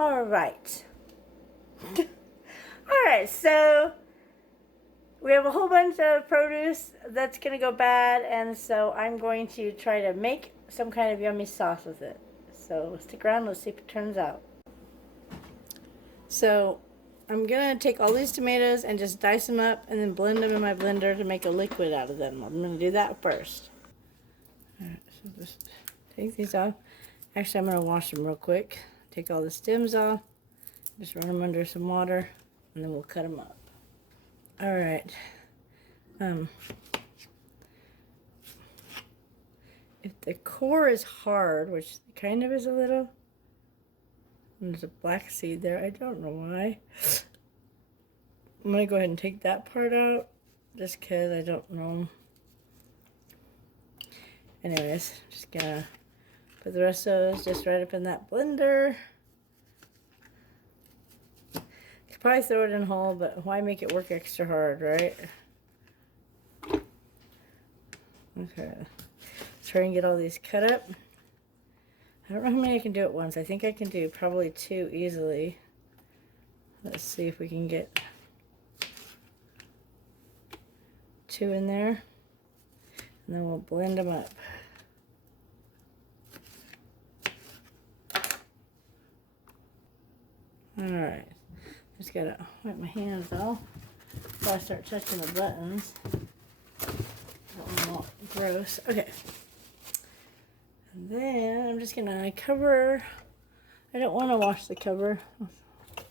All right. All right, so we have a whole bunch of produce that's going to go bad, and so I'm going to try to make some kind of yummy sauce with it. So stick around, let's see if it turns out. So I'm going to take all these tomatoes and just dice them up and then blend them in my blender to make a liquid out of them. I'm going to do that first. All right, so just take these off. Actually, I'm going to wash them real quick. Take all the stems off. Just run them under some water, and then we'll cut them up. All right. If the core is hard, which kind of is a little, and there's a black seed there, I don't know why. I'm going to go ahead and take that part out, just because I don't know. Anyways, just going to put the rest of those just right up in that blender. Could probably throw it in whole, but why make it work extra hard, right? Okay. Try and get all these cut up. I don't know how many I can do at once. I think I can do probably 2 easily. Let's see if we can get 2 in there. And then we'll blend them up. Alright. Just gotta wipe my hands off before I start touching the buttons. Don't want it gross. Okay. And then I'm just gonna cover. I don't want to wash the cover. I'm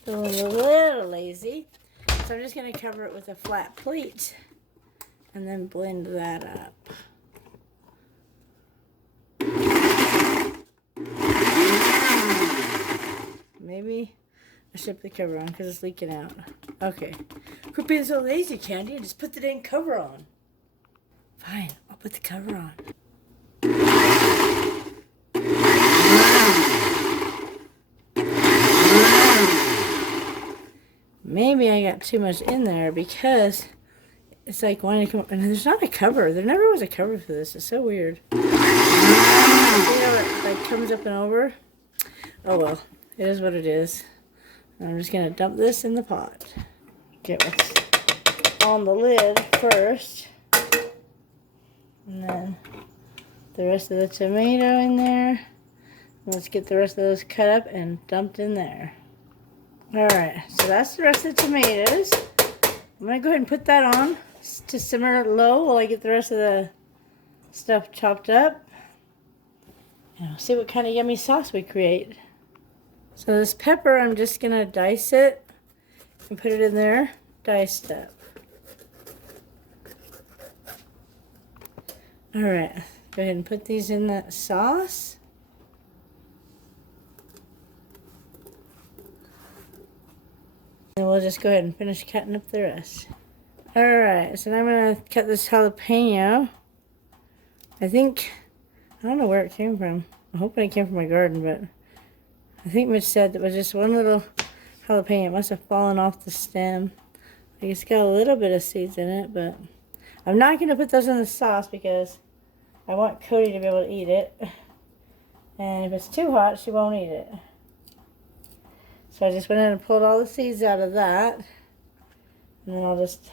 feeling a little lazy. So I'm just gonna cover it with a flat plate and then blend that up. Maybe I should put the cover on because it's leaking out. Okay. Quit being so lazy, Candy, and just put the dang cover on. Fine, I'll put the cover on. Maybe I got too much in there because it's like wanting to come up, and there's not a cover. There never was a cover for this. It's so weird. You know, it like comes up and over. Oh well, it is what it is. I'm just gonna dump this in the pot. Get what's on the lid first, and then the rest of the tomato in there. Let's get the rest of those cut up and dumped in there. Alright, so that's the rest of the tomatoes. I'm going to go ahead and put that on to simmer low while I get the rest of the stuff chopped up. And we'll see what kind of yummy sauce we create. So this pepper, I'm just going to dice it and put it in there, diced up. Alright, go ahead and put these in that sauce. And we'll just go ahead and finish cutting up the rest. Alright, so now I'm going to cut this jalapeno. I don't know where it came from. I'm hoping it came from my garden, but I think Mitch said it was just one little jalapeno. It must have fallen off the stem. I guess it's got a little bit of seeds in it, but I'm not going to put those in the sauce because I want Cody to be able to eat it. And if it's too hot, she won't eat it. So I just went in and pulled all the seeds out of that. And then I'll just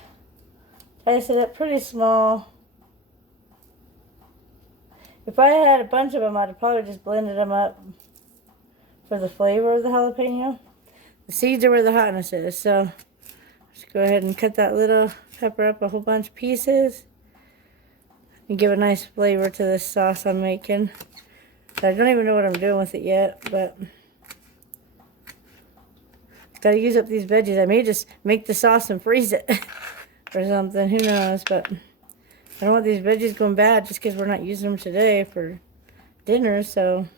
dice it up pretty small. If I had a bunch of them, I'd have probably just blended them up for the flavor of the jalapeno. The seeds are where the hotness is, so just go ahead and cut that little pepper up a whole bunch of pieces and give a nice flavor to this sauce I'm making. I don't even know what I'm doing with it yet, but gotta use up these veggies. I may just make the sauce and freeze it or something. Who knows? But I don't want these veggies going bad just because we're not using them today for dinner. So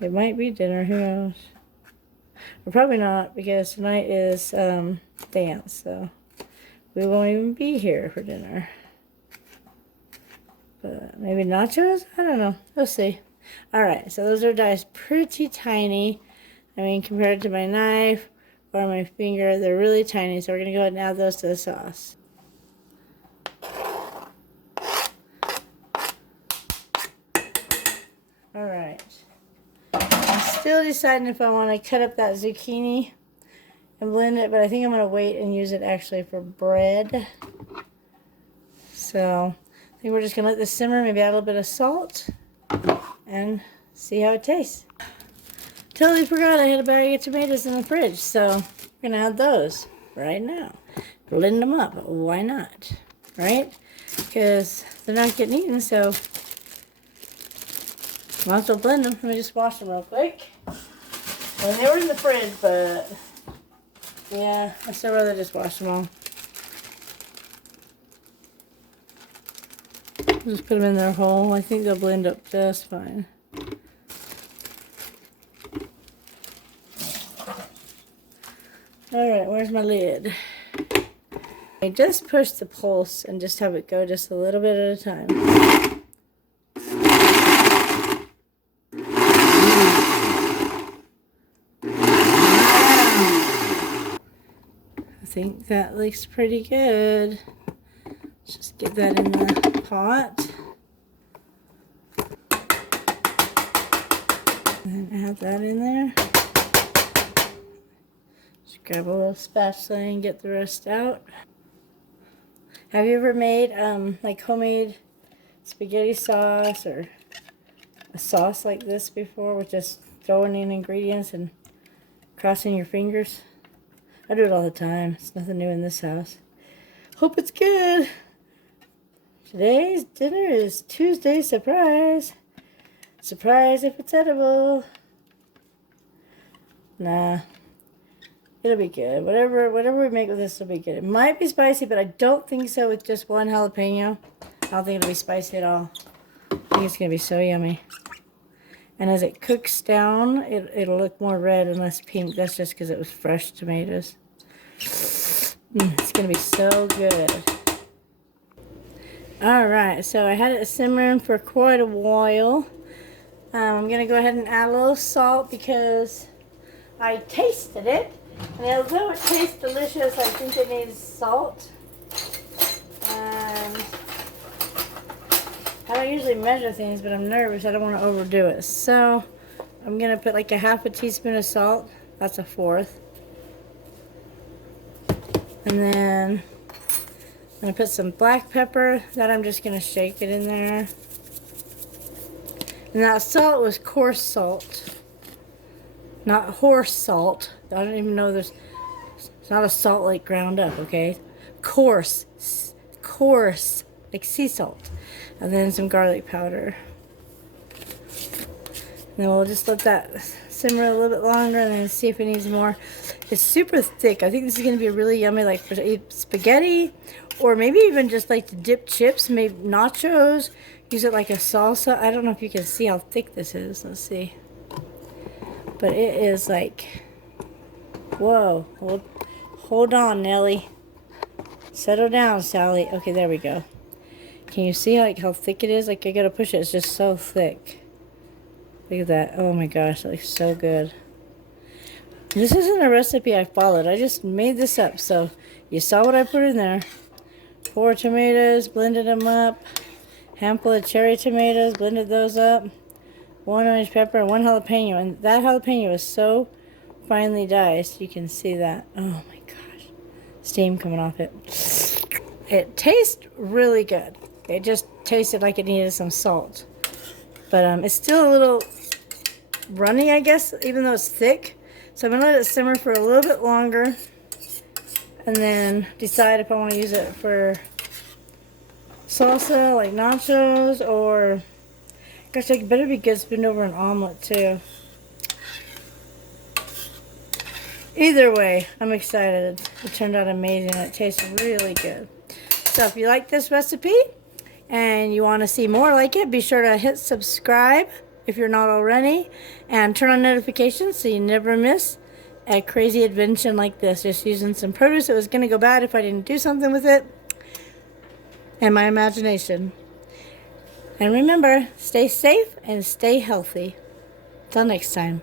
it might be dinner. Who knows? Or probably not because tonight is dance. So we won't even be here for dinner. But maybe nachos? I don't know. We'll see. Alright, so those are diced pretty tiny. I mean, compared to my knife or my finger, they're really tiny. So we're going to go ahead and add those to the sauce. Alright. Still deciding if I want to cut up that zucchini and blend it, but I think I'm going to wait and use it actually for bread. So I think we're just going to let this simmer, maybe add a little bit of salt, and see how it tastes. Totally forgot I had a bag of tomatoes in the fridge, so we're going to add those right now. Blend them up. Why not? Right? Because they're not getting eaten, so might as well blend them. Let me just wash them real quick. Well, they were in the fridge, but yeah, I'd still rather just wash them all. Just put them in their hole. I think they'll blend up just fine. Alright, where's my lid? I just push the pulse and just have it go just a little bit at a time. I think that looks pretty good. Let's just get that in the pot. And then add that in there. Just grab a little spatula and get the rest out. Have you ever made like homemade spaghetti sauce or a sauce like this before with just throwing in ingredients and crossing your fingers? I do it all the time. It's nothing new in this house. Hope it's good. Today's dinner is Tuesday surprise. Surprise if it's edible. Nah. It'll be good. Whatever we make with this will be good. It might be spicy, but I don't think so with just one jalapeno. I don't think it'll be spicy at all. I think it's going to be so yummy. And as it cooks down, it'll look more red and less pink. That's just because it was fresh tomatoes. It's going to be so good. Alright, so I had it simmering for quite a while. I'm going to go ahead and add a little salt because I tasted it. And although it tastes delicious, I think it needs salt. And I don't usually measure things, but I'm nervous. I don't want to overdo it. So I'm going to put like a half a teaspoon of salt. That's a fourth. And then I'm going to put some black pepper. That I'm just going to shake it in there. And that salt was coarse salt. Not horse salt. I don't even know it's not a salt like ground up, okay? Coarse, like sea salt. And then some garlic powder. And then we'll just let that simmer a little bit longer and then see if it needs more. It's super thick. I think this is going to be really yummy, like for spaghetti, or maybe even just like to dip chips, maybe nachos. Use it like a salsa. I don't know if you can see how thick this is. Let's see. But it is like, whoa. Hold on, Nelly. Settle down, Sally. Okay, there we go. Can you see like how thick it is? Like I gotta push it. It's just so thick. Look at that. Oh my gosh, that looks so good. This isn't a recipe I followed. I just made this up. So you saw what I put in there. 4 tomatoes, blended them up. Handful of cherry tomatoes, blended those up. 1 orange pepper and 1 jalapeno. And that jalapeno is so finely diced. You can see that. Oh my gosh. Steam coming off it. It tastes really good. It just tasted like it needed some salt. But it's still a little runny, I guess, even though it's thick. So I'm going to let it simmer for a little bit longer. And then decide if I want to use it for salsa, like nachos, or... Gosh, it better be good spooned over an omelet, too. Either way, I'm excited. It turned out amazing. It tastes really good. So if you like this recipe and you want to see more like it, be sure to hit subscribe if you're not already. And turn on notifications so you never miss a crazy invention like this. Just using some produce that was going to go bad if I didn't do something with it. And my imagination. And remember, stay safe and stay healthy. Till next time.